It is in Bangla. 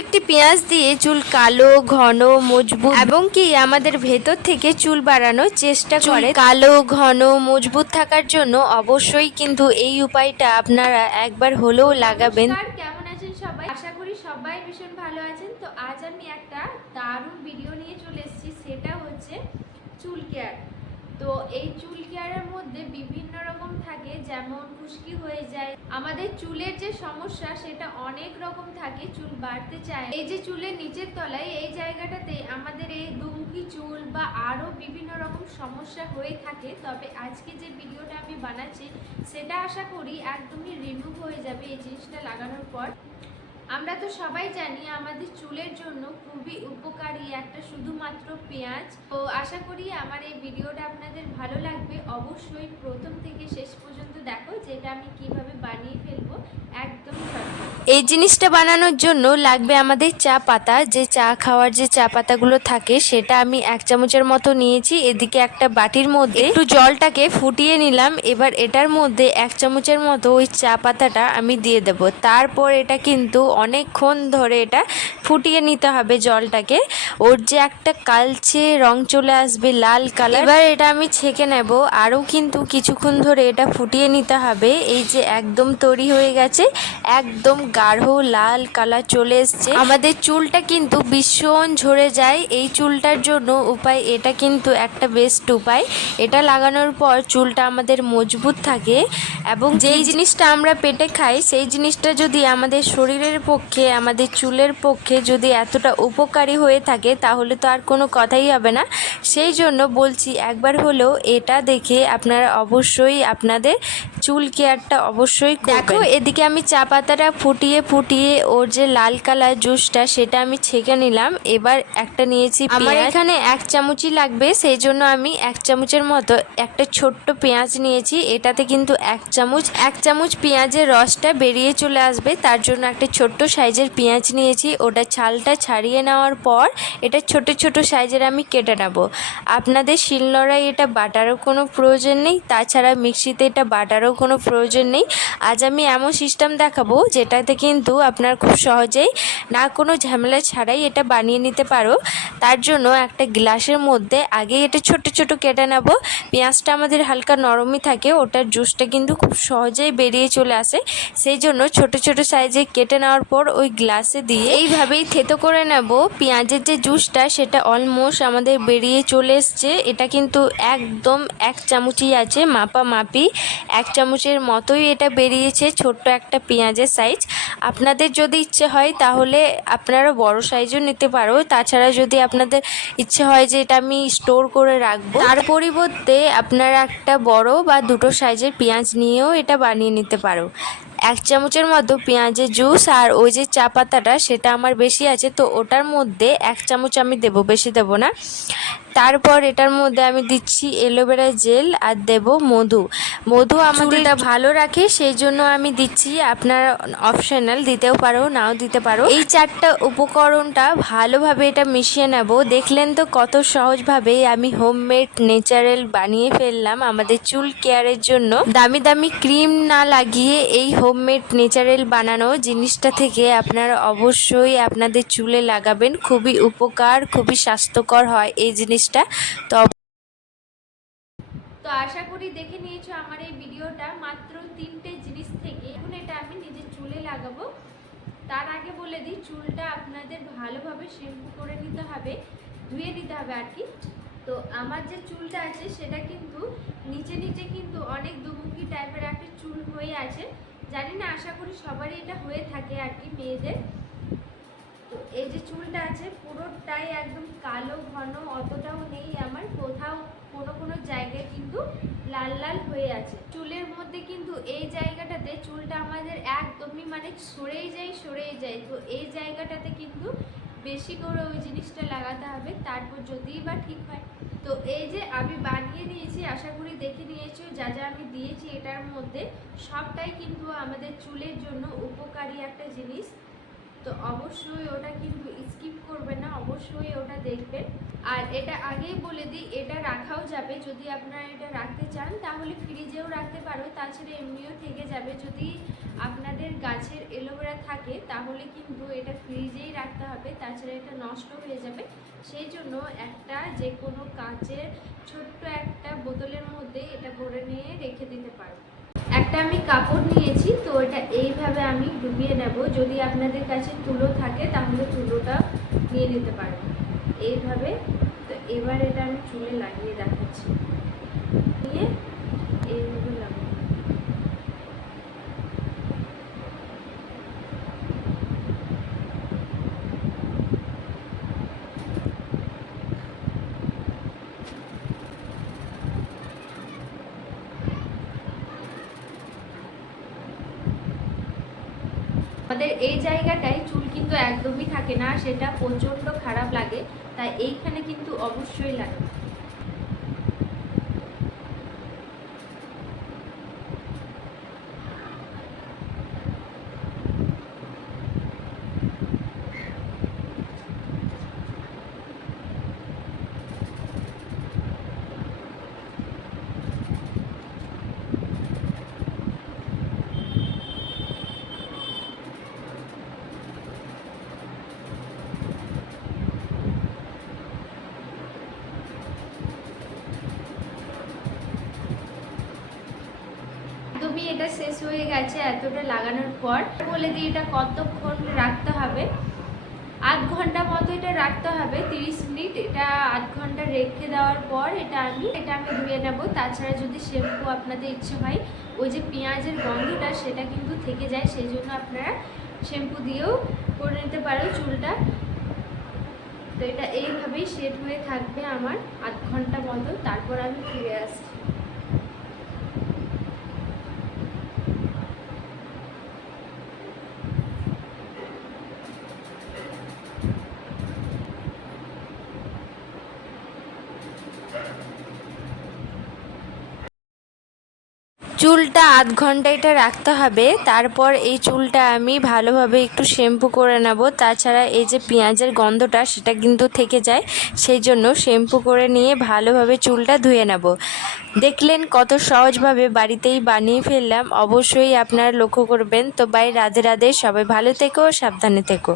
একটি পেঁয়াজ দিয়ে চুল কালো, ঘন, মজবুত এবং কি আমাদের ভেতর থেকে চুল বাড়ানোর চেষ্টা করে। কালো, ঘন, মজবুত থাকার জন্য অবশ্যই কিন্তু এই উপায়টা আপনারা একবার হলেও লাগাবেন। কেমন আছেন সবাই? আশা করি সবাই ভীষণ ভালো আছেন। তো আজ আমি একটা দারুণ ভিডিও নিয়ে চলে এসেছি, সেটা হচ্ছে চুল কেয়ার। তো এই চুল কেয়ারের মধ্যে বিভিন্ন রকম থাকে, যেমন খুশকি হয়ে যায়, আমাদের চুলের যে সমস্যা সেটা অনেক রকম থাকে, চুল বাড়তে চায়, এই যে চুলের নিচের তলায় এই জায়গাটাতে আমাদের এই দুমুখী চুল বা আরও বিভিন্ন রকম সমস্যা হয়ে থাকে। তবে আজকে যে ভিডিওটা আমি বানাচ্ছি সেটা আশা করি একদমই রিমুভ হয়ে যাবে এই জিনিসটা লাগানোর পর। আমরা তো সবাই জানি আমাদের চুলের জন্য খুবই উপকারী একটা শুধুমাত্র পেঁয়াজ। তো আশা করি আমার এই ভিডিওটা আপনাদের ভালো লাগবে। অবশ্যই প্রথম থেকে শেষ পর্যন্ত দেখো, যেটা আমি কিভাবে বানিয়ে ফেলবো একদম ঝটপট। এই জিনিসটা বানানোর জন্য লাগবে আমাদের চা পাতা। যে চা খাওয়ার যে চা পাতাগুলো থাকে সেটা আমি 1 চামচের মতো নিয়েছি। এদিকে একটা বাটির মধ্যে একটু জলটাকে ফুটিয়ে নিলাম। এবার এটার মধ্যে 1 চামচের মতো ওই চা পাতাটা আমি দিয়ে দেব। তারপর এটা কিন্তু অনেকক্ষণ ধরে এটা ফুটিয়ে নিতে হবে জলটাকে। ওর যে একটা কালচে রং চলে আসবে, লাল কালার। এবার এটা আমি ছেঁকে নেব। আরও কিন্তু কিছুক্ষণ ধরে এটা ফুটিয়ে নিতে হবে। এই যে একদম তৈরি হয়ে গেছে, একদম গাঢ় লাল কালার চলে এসছে। আমাদের চুলটা কিন্তু ভীষণ ঝরে যায়। এই চুলটার জন্য উপায়, এটা কিন্তু একটা বেস্ট উপায়। এটা লাগানোর পর চুলটা আমাদের মজবুত থাকে এবং যেই জিনিসটা আমরা পেটে খাই সেই জিনিসটা যদি আমাদের শরীরের পক্ষে, আমাদের চুলের পক্ষে যদি এতটা উপকারী হয়ে থাকে তাহলে তো আর কোনো কথাই হবে না। সেই জন্য বলছি, একবার হলেও এটা দেখে আপনারা অবশ্যই আপনাদের চুল কেয়ারটা অবশ্যই করবেন। দেখো এদিকে আমি চা পাতাটা ফুটিয়ে ফুটিয়ে ওর যে লাল কালার জুসটা সেটা আমি ছেঁকে নিলাম। এবার একটা নিয়েছি, আমার এখানে 1 চামচই লাগবে, সেই জন্য আমি 1 চামচের মতো একটা ছোট্ট পেঁয়াজ নিয়েছি। এটাতে কিন্তু 1 চামচ পেঁয়াজের রসটা বেরিয়ে চলে আসবে, তার জন্য একটা ছোট্ট সাইজের পেঁয়াজ নিয়েছি। ওটা ছালটা ছাড়িয়ে নেওয়ার পর এটা ছোট ছোট সাইজের আমি কেটে নেব। আপনাদের শিলনোড়ায় এটা বাটারও কোনো প্রয়োজন নেই, তাছাড়া মিক্সিতে এটা বাটারও কোনো প্রয়োজন নেই। আজ আমি এমন সিস্টেম দেখাবো যেটাতে কিন্তু আপনার খুব সহজেই না কোনো ঝামেলা ছাড়াই এটা বানিয়ে নিতে পারো। তার জন্য একটা গ্লাসের মধ্যে আগে এটা ছোট ছোট কেটে নেব। পেঁয়াজটা আমাদের হালকা নরমই থাকে, ওটার জুসটা কিন্তু খুব সহজেই বেরিয়ে চলে আসে। সেই জন্য ছোট ছোট সাইজে কেটে নেওয়ার পর ওই গ্লাসে দিয়ে এইভাবেই থেতো করে নেব। পেঁয়াজের যে জুসটা সেটা অলমোস্ট আমাদের বেরিয়ে চলে এসছে। এটা কিন্তু একদম 1 চামচই আছে, মাপি 1 চামচের মতোই এটা বেরিয়েছে, ছোট্ট একটা পেঁয়াজের সাইজ। আপনাদের যদি ইচ্ছে হয় তাহলে আপনারা বড় সাইজও নিতে পারো। তাছাড়া যদি আপনাদের ইচ্ছে হয় যে এটা আমি স্টোর করে রাখবো, তার পরিবর্তে আপনারা একটা বড় বা দুটো সাইজের পেঁয়াজ নিয়েও এটা বানিয়ে নিতে পারো। 1 চামচের মতো পেঁয়াজের জুস আর ওই যে চা পাতাটা সেটা আমার বেশি আছে, তো ওটার মধ্যে 1 চামচ আমি দেবো, বেশি দেবো না। তারপর এটার মধ্যে আমি দিচ্ছি অ্যালোভেরা জেল আর দেব মধু। মধু আমার চুলটা ভালো রাখে, সেই জন্য আমি দিচ্ছি। আপনারা অপশনাল, দিতেও পারো নাও দিতে পারো। এই 4টা উপকরণটা ভালোভাবে এটা মিশিয়ে নেব। দেখলেন তো কত সহজভাবে আমি হোমমেড ন্যাচারাল বানিয়ে ফেললাম আমাদের চুল কেয়ারের জন্য। দামি দামি ক্রিম না লাগিয়ে এই হোমমেড ন্যাচারাল বানানো জিনিসটা থেকে আপনারা অবশ্যই আপনাদের চুলে লাগাবেন। খুবই উপকার, খুবই স্বাস্থ্যকর হয় এই জিনিসটা। তো আশা করি দেখে নিয়েছো আমার এই ভিডিওটা মাত্র 3টে জিনিস থেকে। এখন এটা আমি নিজের চুলে লাগাবো। তার আগে বলে দিই, চুলটা আপনাদের ভালোভাবে শ্যাম্পু করে নিতে হবে, ধুয়ে নিতে হবে আর কি। তো আমার যে চুলটা আছে সেটা কিন্তু নিচে নিচে কিন্তু অনেক দুমুখী টাইপের একটা চুল হয়ে আছে। জানি না, আশা করি সবারই এটা হয়ে থাকে আর কি, মেয়েদের। তো এই যে চুলটা আছে পুরোটাই একদম কালো ঘন, অতটাও নেই আমার, কোথাও কোনো কোনো জায়গায় কিন্তু লাল লাল হয়ে আছে চুলের মধ্যে। কিন্তু এই জায়গাটাতে চুলটা আমাদের একদমই মানে সরেই যায়। তো এই জায়গাটাতে কিন্তু বেশি করে ওই জিনিসটা লাগাতে হবে, তারপর যদিই বা ঠিক হয়। তো এই যে আমি বানিয়ে নিয়েছি, আশা করি দেখে নিয়েছো যা যা আমি দিয়েছি এটার মধ্যে সবটাই কিন্তু আমাদের চুলের জন্য উপকারী একটা জিনিস। তো অবশ্যই ওটা কিন্তু স্কিপ করবেন না, অবশ্যই ওটা দেখবেন। আর এটা আগেই বলে দিই, এটা রাখাও যাবে, যদি আপনারা এটা রাখতে চান তাহলে ফ্রিজেও রাখতে পারো, তাছাড়া এমনিও থেকে যাবে। যদি আপনাদের গাছের এলোভেরা থাকে তাহলে কিন্তু এটা ফ্রিজেই রাখতে হবে, তাছাড়া এটা নষ্ট হয়ে যাবে। সেই জন্য একটা যে কোনো কাচের ছোট্ট একটা বোতলের মধ্যে এটা ভরে নিয়ে রেখে দিতে পারো। একটা আমি কাপড় নিয়েছি, তো এটা এইভাবে আমি ডুবিয়ে নেব। যদি আপনাদের কাছে তুলো থাকে তাহলে তুলোটা নিয়ে নিতে পারেন এইভাবে। তো এবার এটা আমি চুলে লাগিয়ে দেখাচ্ছি, নিয়ে এইভাবে লাগাবো। আমাদের এই জায়গাটায় চুল কিন্তু একদমই থাকে না, সেটা প্রচণ্ড খারাপ লাগে, তাই এইখানে কিন্তু অবশ্যই লাগে। একদমই এটা শেষ হয়ে গেছে এতটা লাগানোর পর। বলে দিই এটা কতক্ষণ রাখতে হবে। আধ ঘন্টা মতো এটা রাখতে হবে, 30 মিনিট। এটা আধ ঘন্টা রেখে দেওয়ার পর এটা আমি ধুয়ে নেব। তাছাড়া যদি শ্যাম্পু আপনাদের ইচ্ছে হয়, ওই যে পেঁয়াজের গন্ধটা সেটা কিন্তু থেকে যায়, সেই জন্য আপনারা শ্যাম্পু দিয়েও করে নিতে পারো চুলটা। তো এটা এইভাবেই সেট হয়ে থাকবে আমার আধ ঘন্টা মতো, তারপর আমি ফিরে আসছি। চুলটা আধ ঘন্টা এটা রাখতে হবে, তারপর এই চুলটা আমি ভালোভাবে একটু শ্যাম্পু করে নেব। তাছাড়া এই যে পেঁয়াজের গন্ধটা সেটা কিন্তু থেকে যায়, সেই জন্য শ্যাম্পু করে নিয়ে ভালোভাবে চুলটা ধুয়ে নেব। দেখলেন কত সহজভাবে বাড়িতেই বানিয়ে ফেললাম, অবশ্যই আপনারা লক্ষ্য করবেন। তো বাই, রাধে রাধে, সবাই ভালো থেকো, সাবধানে থেকো।